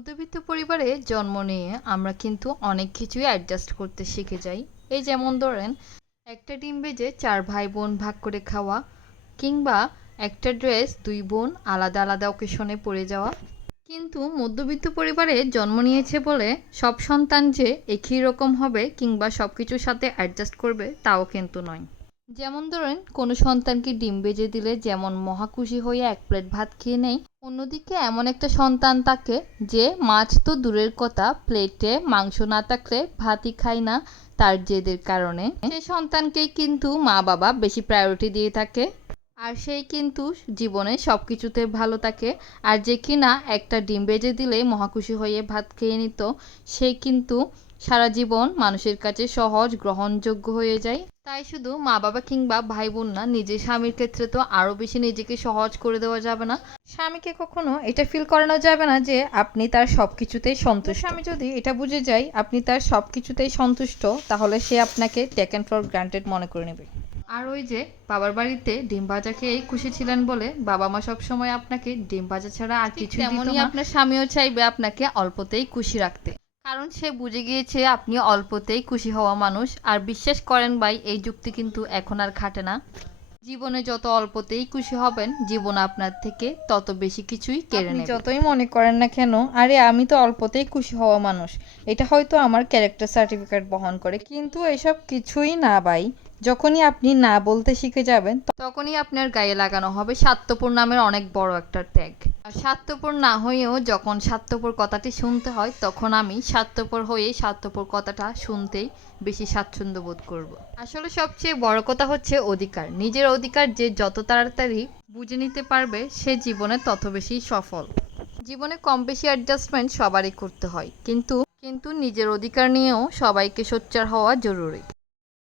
মধ্যবিত্ত পরিবারে জন্ম নিয়ে আমরা কিন্তু অনেক কিছুই অ্যাডজাস্ট করতে শিখে যাই। এই যেমন ধরেন, একটা ডিম ভেজে 4 ভাই বোন ভাগ করে খাওয়া, কিংবা একটা ড্রেস 2 বোন আলাদা আলাদা অকেশনে পরে যাওয়া। কিন্তু মধ্যবিত্ত পরিবারে জন্ম নিয়েছে বলে সব সন্তান যে একই রকম হবে কিংবা সবকিছুর সাথে অ্যাডজাস্ট করবে তাও কিন্তু নয়। যেমন ধরেন, কোনো সন্তানকে ডিম ভেজে দিলে যেমন মহা খুশি হয়ে এক প্লেট ভাত খেয়ে নেয়, অন্যদিকে এমন একটা সন্তান থাকে যে মাছ তো দূরের কথা, প্লেটে মাংস না থাকলে ভাতই খায় না তার জেদের কারণে। সেই সন্তানকেই কিন্তু মা বাবা বেশি প্রায়োরিটি দিয়ে থাকে, আর সেই কিন্তু জীবনে সব কিছুতে ভালো থাকে। আর যে কিনা একটা ডিম ভেজে দিলেই মহাখুশি হয়ে ভাত খেয়ে নিত, সে কিন্তু সারা জীবন মানুষের কাছে সহজ গ্রহণযোগ্য হয়ে যায়। তাই শুধু মা বাবা কিংবা ভাই বোন না, নিজের স্বামীর ক্ষেত্রে তো আরও বেশি নিজেকে সহজ করে দেওয়া যাবে না। স্বামীকে কখনো এটা ফিল করানো যাবে না যে আপনি তার সব কিছুতেই সন্তুষ্ট। স্বামী যদি এটা বুঝে যায় আপনি তার সব কিছুতেই সন্তুষ্ট, তাহলে সে আপনাকে টেকেন ফর গ্রান্টেড মনে করে নেবে। আর ওই যে বাবার বাড়িতে ডিম ভাজা খেয়েই খুশি ছিলেন বলে বাবা মা সবসময় আপনাকে ডিম ভাজা ছাড়া আর কিছু দিত না, তেমনই আপনার স্বামীও চাইবে আপনাকে অল্পতেই খুশি রাখতে, কারণ সে বুঝে গিয়েছে আপনি অল্পতেই খুশি হওয়া মানুষ। আর বিশ্বাস করেন ভাই, এই যুক্তি কিন্তু এখন আর খাটে না। জীবনে যত অল্পতেই খুশি হবেন, জীবন আপনার থেকে তত বেশি কিছুই কেড়ে নেবে। যতই মনে করেন না কেন, আরে আমি তো অল্পতেই খুশি হওয়া মানুষ, এটা হয়তো আমার ক্যারেক্টার সার্টিফিকেট বহন করে, কিন্তু এসব কিছুই না ভাই। যখনই আপনি না বলতে শিখে যাবেন, তখনই আপনার গায়ে লাগানো হবে স্বার্থপর নামের অনেক বড় একটা ট্যাগ। আর স্বার্থপর না হয়েও যখন স্বার্থপর কথাটি শুনতে হয়, তখন আমি স্বার্থপর হয়ে স্বার্থপর কথাটা শুনতেই বেশি স্বাচ্ছন্দ্য বোধ করব। আসলে সবচেয়ে বড় কথা হচ্ছে অধিকার। নিজের অধিকার যে যত তাড়াতাড়ি বুঝে নিতে পারবে, সে জীবনে তত বেশি সফল। জীবনে কম বেশি অ্যাডজাস্টমেন্ট সবারই করতে হয়, কিন্তু নিজের অধিকার নিয়েও সবাইকে সোচ্চার হওয়া জরুরি।